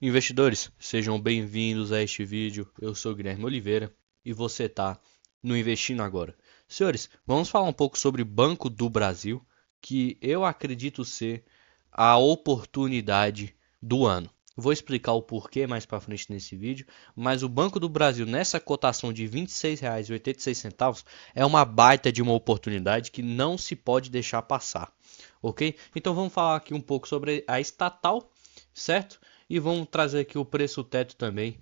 Investidores, sejam bem-vindos a este vídeo. Eu sou Guilherme Oliveira e você está no Investindo Agora. Senhores, vamos falar um pouco sobre Banco do Brasil, que eu acredito ser a oportunidade do ano. Vou explicar o porquê mais para frente nesse vídeo, mas o Banco do Brasil nessa cotação de R$ 26,86 é uma baita de uma oportunidade que não se pode deixar passar, ok? Então vamos falar aqui um pouco sobre a estatal, certo? E vamos trazer aqui o preço teto também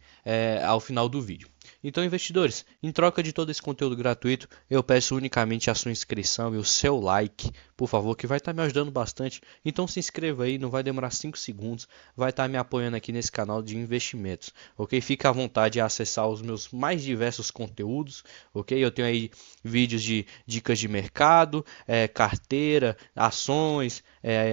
ao final do vídeo. Então, investidores, em troca de todo esse conteúdo gratuito, eu peço unicamente a sua inscrição e o seu like, por favor, que vai estar me ajudando bastante. Então se inscreva aí, não vai demorar 5 segundos, vai estar me apoiando aqui nesse canal de investimentos, ok? Fica à vontade de acessar os meus mais diversos conteúdos, ok? Eu tenho aí vídeos de dicas de mercado, carteira, ações,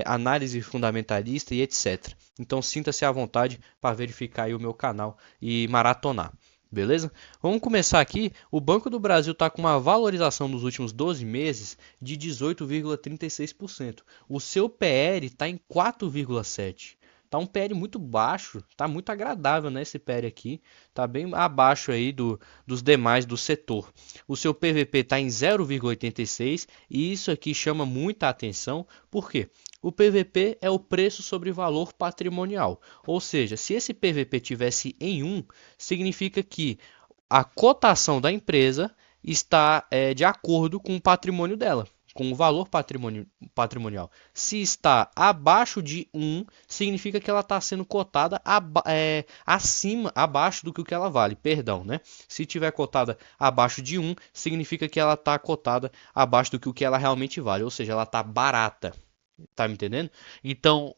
análise fundamentalista e etc. Então sinta-se à vontade para verificar aí o meu canal e maratonar. Beleza? Vamos começar aqui. O Banco do Brasil está com uma valorização nos últimos 12 meses de 18,36%. O seu PL está em 4,7%. Tá um PL muito baixo, tá muito agradável, né, esse PL aqui, tá bem abaixo aí dos demais do setor. O seu PVP está em 0,86 e isso aqui chama muita atenção, por quê? O PVP é o preço sobre valor patrimonial, ou seja, se esse PVP tivesse em 1, significa que a cotação da empresa está de acordo com o patrimônio dela, com o valor patrimonial. Se está abaixo de 1, significa que ela está sendo cotada acima, abaixo do que ela vale, perdão, né? Se tiver cotada abaixo de 1, significa que ela está cotada abaixo do que ela realmente vale, ou seja, ela está barata. Tá me entendendo? Então,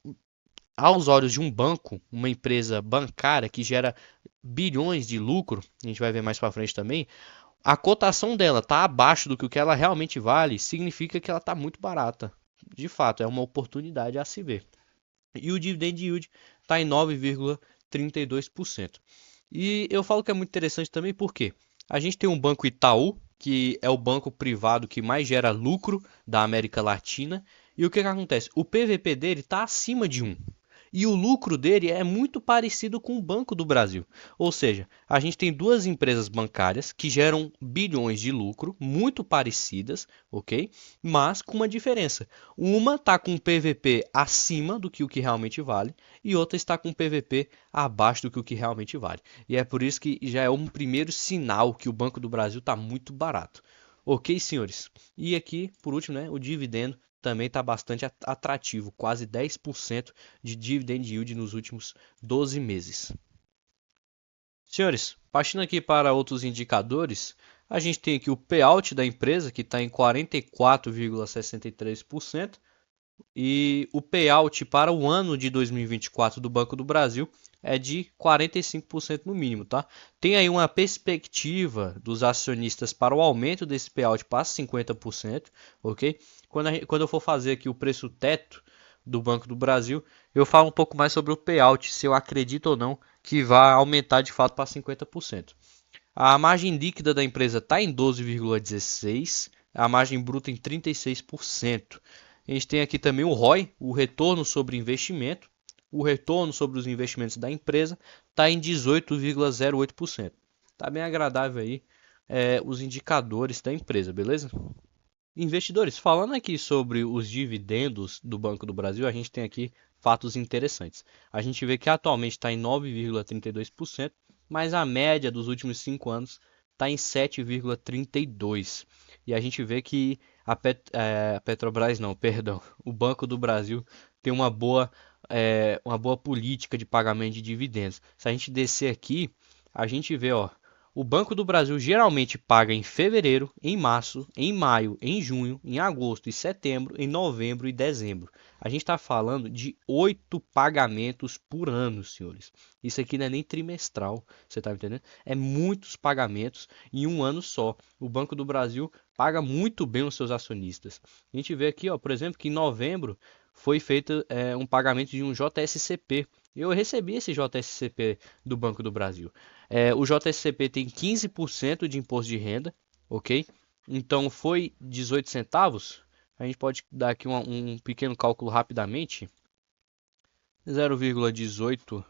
aos olhos de um banco, uma empresa bancária que gera bilhões de lucro, a gente vai ver mais para frente também, a cotação dela está abaixo do que ela realmente vale, significa que ela está muito barata. De fato, é uma oportunidade a se ver. E o dividend yield está em 9,32%. E eu falo que é muito interessante também porque a gente tem um banco Itaú, que é o banco privado que mais gera lucro da América Latina. E o que acontece? O PVP dele está acima de 1. E o lucro dele é muito parecido com o Banco do Brasil. Ou seja, a gente tem duas empresas bancárias que geram bilhões de lucro, muito parecidas, ok? Mas com uma diferença. Uma está com um PVP acima do que o que realmente vale e outra está com um PVP abaixo do que o que realmente vale. E é por isso que já é um primeiro sinal que o Banco do Brasil está muito barato. Ok, senhores? E aqui, por último, né, o dividendo também está bastante atrativo, quase 10% de dividend yield nos últimos 12 meses. Senhores, partindo aqui para outros indicadores, a gente tem aqui o payout da empresa, que está em 44,63%, e o payout para o ano de 2024 do Banco do Brasil é de 45% no mínimo, tá? Tem aí uma perspectiva dos acionistas para o aumento desse payout para 50%, ok? Quando eu for fazer aqui o preço teto do Banco do Brasil, eu falo um pouco mais sobre o payout, se eu acredito ou não que vai aumentar de fato para 50%. A margem líquida da empresa está em 12,16%, a margem bruta em 36%. A gente tem aqui também o ROI, o retorno sobre investimento. O retorno sobre os investimentos da empresa está em 18,08%. Está bem agradável aí os indicadores da empresa, beleza? Investidores, falando aqui sobre os dividendos do Banco do Brasil, a gente tem aqui fatos interessantes. A gente vê que atualmente está em 9,32%, mas a média dos últimos 5 anos está em 7,32%. E a gente vê que a Petrobras, não, perdão, o Banco do Brasil tem uma boa política de pagamento de dividendos. Se a gente descer aqui, a gente vê, ó, o Banco do Brasil geralmente paga em fevereiro, em março, em maio, em junho, em agosto e setembro, em novembro e dezembro. A gente está falando de 8 pagamentos por ano, senhores. Isso aqui não é nem trimestral, você está entendendo? É muitos pagamentos em um ano só. O Banco do Brasil paga muito bem os seus acionistas. A gente vê aqui, ó, por exemplo, que em novembro foi feito um pagamento de um JSCP. Eu recebi esse JSCP do Banco do Brasil. O JSCP tem 15% de imposto de renda, ok? Então foi 18 centavos. A gente pode dar aqui um pequeno cálculo rapidamente. 0,18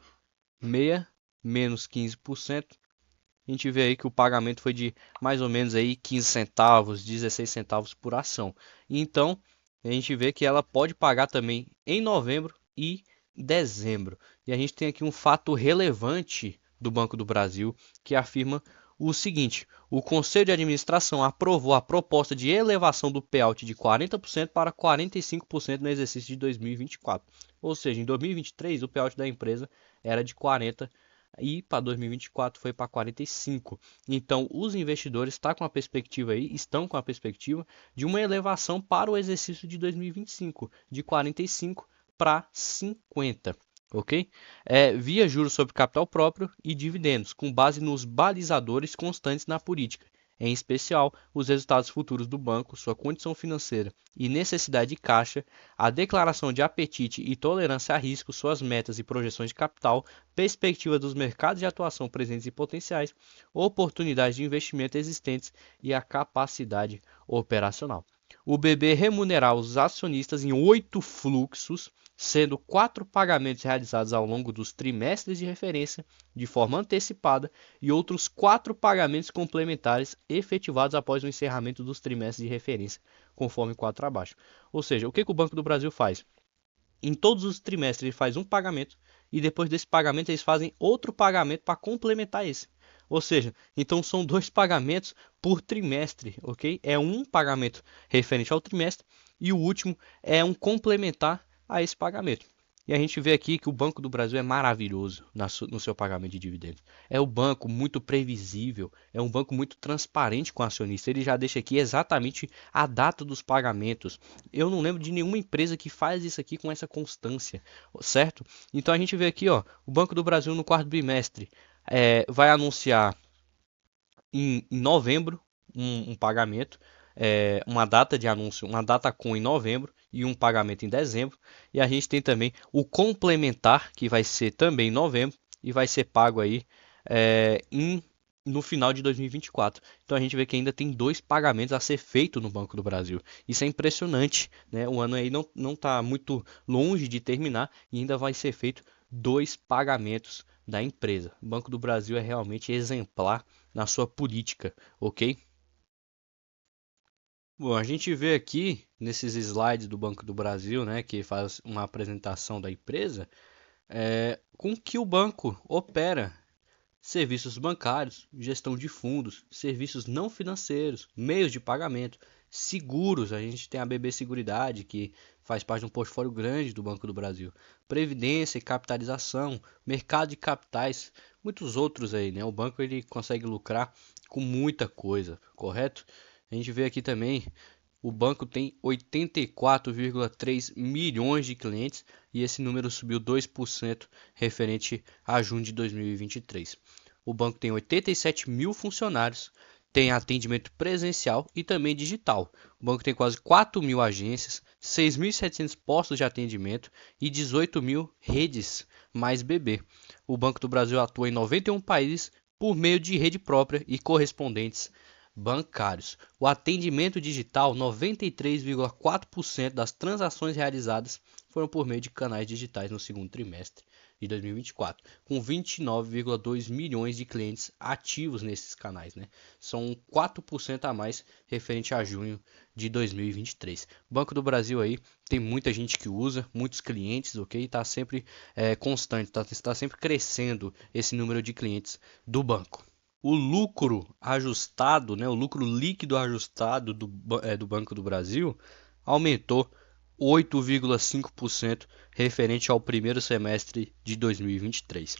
meia menos 15%. A gente vê aí que o pagamento foi de mais ou menos aí 15 centavos, 16 centavos por ação. Então, a gente vê que ela pode pagar também em novembro e dezembro. E a gente tem aqui um fato relevante do Banco do Brasil que afirma o seguinte: o Conselho de Administração aprovou a proposta de elevação do payout de 40% para 45% no exercício de 2024. Ou seja, em 2023 o payout da empresa era de 40% e para 2024 foi para 45. Então, os investidores estão com a perspectiva de uma elevação para o exercício de 2025, de 45 para 50. Ok? Via juros sobre capital próprio e dividendos, com base nos balizadores constantes na política, em especial os resultados futuros do banco, sua condição financeira e necessidade de caixa, a declaração de apetite e tolerância a risco, suas metas e projeções de capital, perspectiva dos mercados de atuação presentes e potenciais, oportunidades de investimento existentes e a capacidade operacional. O BB remunerar os acionistas em 8 fluxos, sendo 4 pagamentos realizados ao longo dos trimestres de referência de forma antecipada e outros 4 pagamentos complementares efetivados após o encerramento dos trimestres de referência, conforme 4 abaixo. Ou seja, o que o Banco do Brasil faz? Em todos os trimestres ele faz um pagamento e depois desse pagamento eles fazem outro pagamento para complementar esse. Ou seja, então são 2 pagamentos por trimestre, ok? É um pagamento referente ao trimestre e o último é um complementar a esse pagamento. E a gente vê aqui que o Banco do Brasil é maravilhoso no seu pagamento de dividendos. É um banco muito previsível, é um banco muito transparente com o acionista. Ele já deixa aqui exatamente a data dos pagamentos. Eu não lembro de nenhuma empresa que faz isso aqui com essa constância, certo? Então a gente vê aqui, ó, o Banco do Brasil no quarto bimestre vai anunciar em novembro um pagamento, uma data de anúncio, uma data com em novembro e um pagamento em dezembro. E a gente tem também o complementar, que vai ser também em novembro e vai ser pago aí no final de 2024. Então a gente vê que ainda tem 2 pagamentos a ser feito no Banco do Brasil. Isso é impressionante, né? O ano aí não está muito longe de terminar e ainda vai ser feito 2 pagamentos da empresa. O Banco do Brasil é realmente exemplar na sua política, ok? Bom, a gente vê aqui nesses slides do Banco do Brasil, né, que faz uma apresentação da empresa, com que o banco opera serviços bancários, gestão de fundos, serviços não financeiros, meios de pagamento, seguros. A gente tem a BB Seguridade, que faz parte de um portfólio grande do Banco do Brasil, previdência e capitalização, mercado de capitais, muitos outros aí, né? O banco ele consegue lucrar com muita coisa, correto? A gente vê aqui também o banco tem 84,3 milhões de clientes e esse número subiu 2% referente a junho de 2023. O banco tem 87 mil funcionários, tem atendimento presencial e também digital. O banco tem quase 4 mil agências, 6.700 postos de atendimento e 18 mil redes mais BB. O Banco do Brasil atua em 91 países por meio de rede própria e correspondentes bancários. O atendimento digital, 93,4% das transações realizadas foram por meio de canais digitais no segundo trimestre de 2024, com 29,2 milhões de clientes ativos nesses canais, né? São 4% a mais referente a junho de 2023. O Banco do Brasil aí tem muita gente que usa, muitos clientes, ok? Está sempre constante, está sempre crescendo esse número de clientes do banco. O lucro ajustado, né, o lucro líquido ajustado do Banco do Brasil aumentou 8,5% referente ao primeiro semestre de 2023.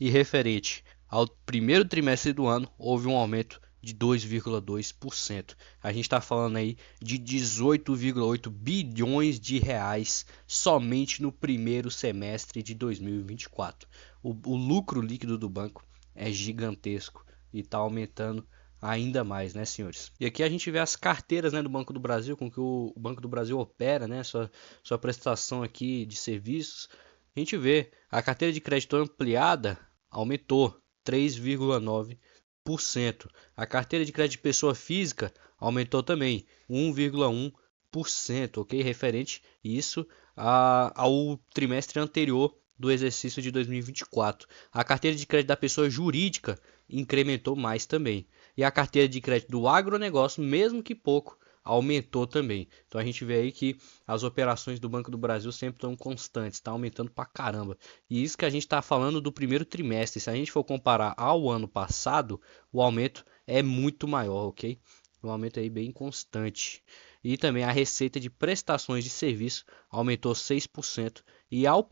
E referente ao primeiro trimestre do ano, houve um aumento de 2,2%. A gente está falando aí de 18,8 bilhões de reais somente no primeiro semestre de 2024. O lucro líquido do banco é gigantesco e está aumentando ainda mais, né, senhores? E aqui a gente vê as carteiras, né, do Banco do Brasil, com que o Banco do Brasil opera, né, sua prestação aqui de serviços. A gente vê a carteira de crédito ampliada aumentou 3,9%. A carteira de crédito de pessoa física aumentou também 1,1%, ok? Referente isso ao trimestre anterior do exercício de 2024. A carteira de crédito da pessoa jurídica incrementou mais também. E a carteira de crédito do agronegócio, mesmo que pouco, aumentou também. Então a gente vê aí que as operações do Banco do Brasil sempre estão constantes, está aumentando pra caramba. E isso que a gente está falando do primeiro trimestre. Se a gente for comparar ao ano passado, o aumento é muito maior, ok? Um aumento aí bem constante. E também a receita de prestações de serviço aumentou 6% e ao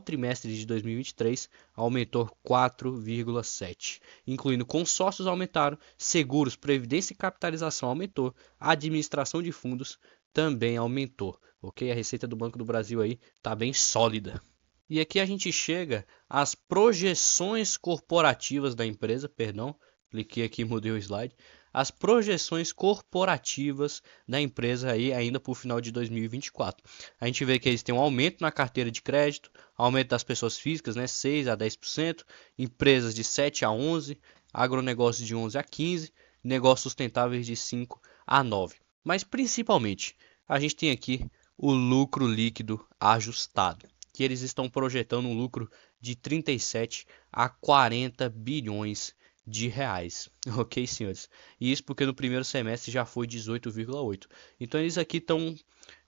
trimestre de 2023 aumentou 4,7%. Incluindo consórcios aumentaram, seguros, previdência e capitalização aumentou, a administração de fundos também aumentou, ok? A receita do Banco do Brasil aí está bem sólida. E aqui a gente chega às projeções corporativas da empresa, perdão, cliquei aqui e mudei o slide. As projeções corporativas da empresa aí ainda para o final de 2024. A gente vê que eles têm um aumento na carteira de crédito, aumento das pessoas físicas, né, 6 a 10%, empresas de 7 a 11%, agronegócios de 11 a 15%, negócios sustentáveis de 5 a 9%. Mas principalmente, a gente tem aqui o lucro líquido ajustado, que eles estão projetando um lucro de 37 a 40 bilhões de reais, ok, senhores? E isso porque no primeiro semestre já foi 18,8. Então eles aqui estão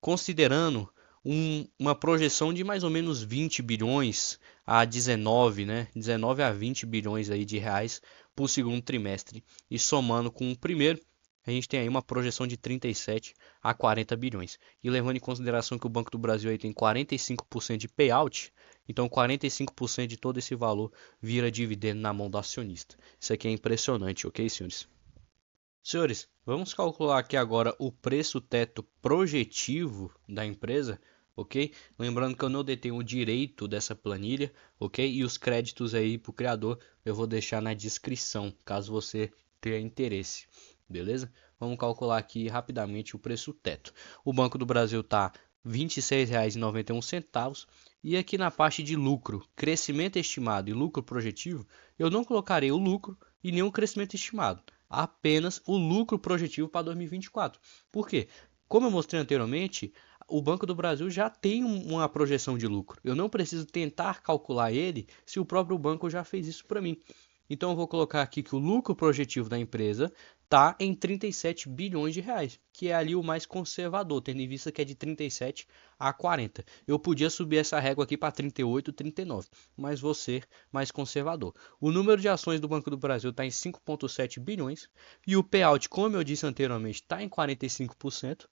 considerando uma projeção de mais ou menos 20 bilhões a 19, né? 19 a 20 bilhões aí de reais para o segundo trimestre. E somando com o primeiro, a gente tem aí uma projeção de 37 a 40 bilhões. E levando em consideração que o Banco do Brasil aí tem 45% de payout, então 45% de todo esse valor vira dividendo na mão do acionista. Isso aqui é impressionante, ok, senhores? Senhores, vamos calcular aqui agora o preço teto projetivo da empresa, ok? Lembrando que eu não detenho o direito dessa planilha, ok? E os créditos aí para o criador eu vou deixar na descrição, caso você tenha interesse, beleza? Vamos calcular aqui rapidamente o preço teto. O Banco do Brasil está R$ 26,91 e aqui na parte de lucro, crescimento estimado e lucro projetivo, eu não colocarei o lucro e nem o crescimento estimado, apenas o lucro projetivo para 2024. Por quê? Como eu mostrei anteriormente, o Banco do Brasil já tem uma projeção de lucro. Eu não preciso tentar calcular ele se o próprio banco já fez isso para mim. Então eu vou colocar aqui que o lucro projetivo da empresa está em 37 bilhões de reais, que é ali o mais conservador, tendo em vista que é de 37 a 40. Eu podia subir essa régua aqui para 38, 39, mas vou ser mais conservador. O número de ações do Banco do Brasil está em 5,7 bilhões e o payout, como eu disse anteriormente, está em 45%,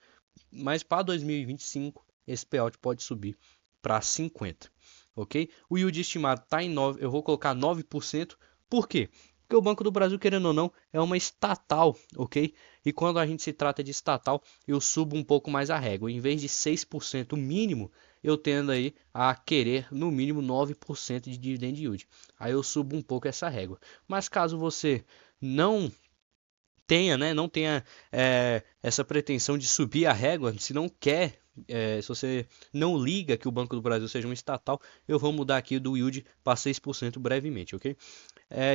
mas para 2025 esse payout pode subir para 50%, ok? O yield estimado está em 9%, eu vou colocar 9%. Por quê? Porque o Banco do Brasil, querendo ou não, é uma estatal, ok? E quando a gente se trata de estatal, eu subo um pouco mais a régua. Em vez de 6% mínimo, eu tendo aí a querer no mínimo 9% de dividend yield. Aí eu subo um pouco essa régua. Mas caso você não tenha, né, não tenha essa pretensão de subir a régua, se não quer, se você não liga que o Banco do Brasil seja um estatal, eu vou mudar aqui do yield para 6% brevemente, ok?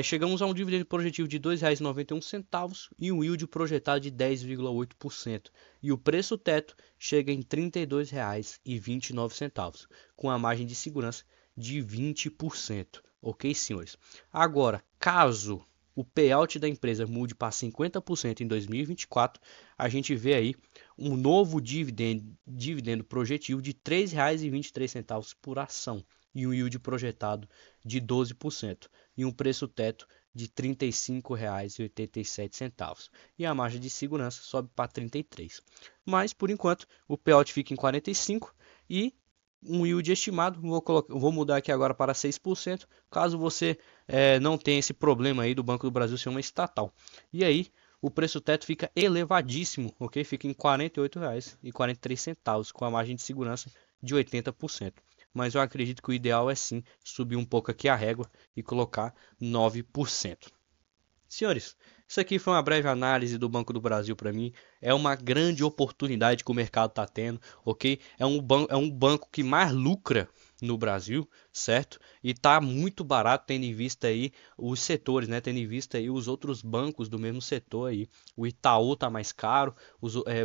Chegamos a um dividendo projetivo de R$ 2,91 e um yield projetado de 10,8%. E o preço teto chega em R$ 32,29, com a margem de segurança de 20%. Ok, senhores? Agora, caso o payout da empresa mude para 50% em 2024, a gente vê aí um novo dividendo projetivo de R$ 3,23 por ação e um yield projetado de 12% e um preço teto de R$ 35,87 e a margem de segurança sobe para 33. Mas por enquanto o payout fica em 45 e um yield estimado, vou mudar aqui agora para 6%, caso você não tenha esse problema aí do Banco do Brasil ser uma estatal. E aí o preço teto fica elevadíssimo, ok? Fica em R$ 48,43 com a margem de segurança de 80%. Mas eu acredito que o ideal é sim subir um pouco aqui a régua e colocar 9%. Senhores, isso aqui foi uma breve análise do Banco do Brasil para mim. É uma grande oportunidade que o mercado está tendo, ok? É um banco que mais lucra no Brasil, certo? E tá muito barato tendo em vista aí os setores, né? Tendo em vista aí os outros bancos do mesmo setor aí. O Itaú tá mais caro,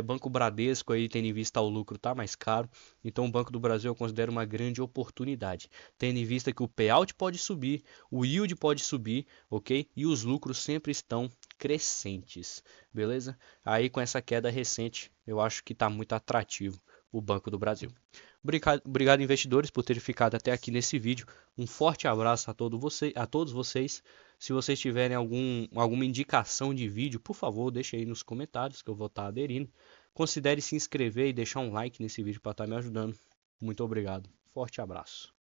Banco Bradesco aí tendo em vista o lucro tá mais caro. Então o Banco do Brasil eu considero uma grande oportunidade, tendo em vista que o payout pode subir, o yield pode subir, ok? E os lucros sempre estão crescentes, beleza? Aí com essa queda recente, eu acho que tá muito atrativo o Banco do Brasil. Obrigado, investidores, por terem ficado até aqui nesse vídeo. Um forte abraço a todos vocês. Se vocês tiverem alguma indicação de vídeo, por favor, deixe aí nos comentários que eu vou estar aderindo. Considere se inscrever e deixar um like nesse vídeo para estar me ajudando. Muito obrigado. Forte abraço.